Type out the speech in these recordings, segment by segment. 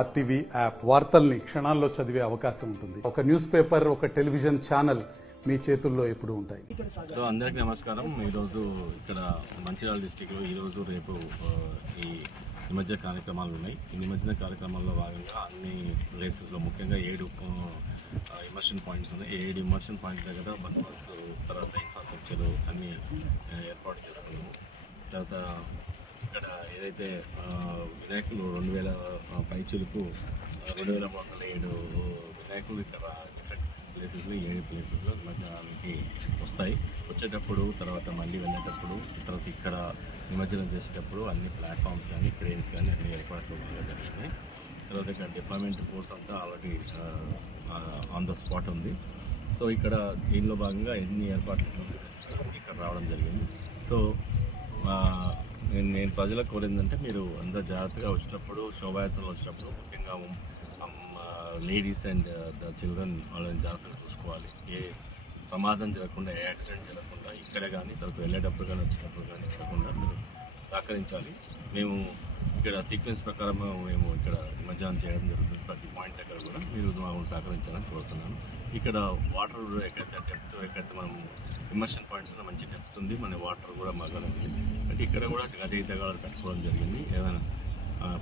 RTV app వార్తల్ని క్షణాల్లో చదివే అవకాశం ఉంటుంది. ఒక న్యూస్ పేపర్, ఒక టెలివిజన్ ఛానల్ మీ చేతుల్లో ఎప్పుడు ఉంటాయి. సో అందరికీ నమస్కారం. ఈరోజు ఇక్కడ మంచిర్యాల డిస్టిక్లో ఈరోజు రేపు ఈ నిమజ్జన కార్యక్రమాలు ఉన్నాయి. ఈ నిమజ్జన కార్యక్రమాల్లో భాగంగా అన్ని ప్లేసెస్లో ముఖ్యంగా 7 ఇమర్షన్ పాయింట్స్ ఉన్నాయి. 7 ఇమర్షన్ పాయింట్స్ దగ్గర బందోబస్తు, తర్వాత ఇన్ఫ్రాస్ట్రక్చర్ అన్నీ ఏర్పాటు చేసుకున్నాము. తర్వాత ఇక్కడ ఏదైతే వినాయకులు 2000 పైచులకు 2307 వినాయకులు ఇక్కడ డిఫరెంట్ ప్లేసెస్లో 7 ప్లేసెస్లో నిమజ్జనానికి వస్తాయి. వచ్చేటప్పుడు తర్వాత మళ్ళీ వెళ్ళేటప్పుడు తర్వాత ఇక్కడ నిమజ్జనం చేసేటప్పుడు అన్ని ప్లాట్ఫామ్స్ కానీ క్రేన్స్ కానీ అన్ని ఏర్పాట్లు బాగా జరిగినాయి. తర్వాత ఇక్కడ డిప్లాయ్మెంట్ ఫోర్స్ అంతా ఆల్రెడీ ఆన్ ద స్పాట్ ఉంది. సో ఇక్కడ దీనిలో భాగంగా ఎన్ని ఏర్పాట్లు ఇక్కడ రావడం జరిగింది. సో నేను ప్రజలకు కోరిందంటే మీరు అందరూ జాగ్రత్తగా వచ్చేటప్పుడు, శోభాయాత్రలు వచ్చేటప్పుడు ముఖ్యంగా లేడీస్ అండ్ ద చిల్డ్రన్ వాళ్ళని జాగ్రత్తగా చూసుకోవాలి. ఏ ప్రమాదం జరగకుండా, ఏ యాక్సిడెంట్ జరగకుండా ఇక్కడే కానీ తర్వాత వెళ్ళేటప్పుడు కానీ వచ్చేటప్పుడు కానీ జరగకుండా మీరు సహకరించాలి. మేము ఇక్కడ సీక్వెన్స్ ప్రకారం మేము ఇక్కడ నిమజ్జనం చేయడం జరుగుతుంది. ప్రతి పాయింట్ దగ్గర కూడా మీరు మాకు సహకరించాలని కోరుతున్నాను. ఇక్కడ వాటర్ ఎక్కడైతే డెప్త్, ఎక్కడైతే మనం ఇమర్షన్ పాయింట్స్ మంచి డెప్త్ ఉంది, మన వాటర్ కూడా మగ్గలేదు. అంటే ఇక్కడ కూడా గజయితగాలు కట్టుకోవడం జరిగింది, ఏదైనా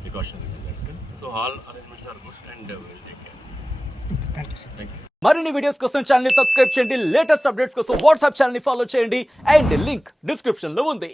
precautionary measures. So all arrangements are good and will take care. Thank you. మరిన్ని వీడియోస్ కోసం ఛానల్ ని సబ్స్క్రైబ్ చేయండి. లేటెస్ట్ అప్డేట్స్ కోసం వాట్సాప్ ఛానల్ ని ఫాలో చేయండి. అండ్ లింక్ డిస్క్రిప్షన్ లో ఉంది.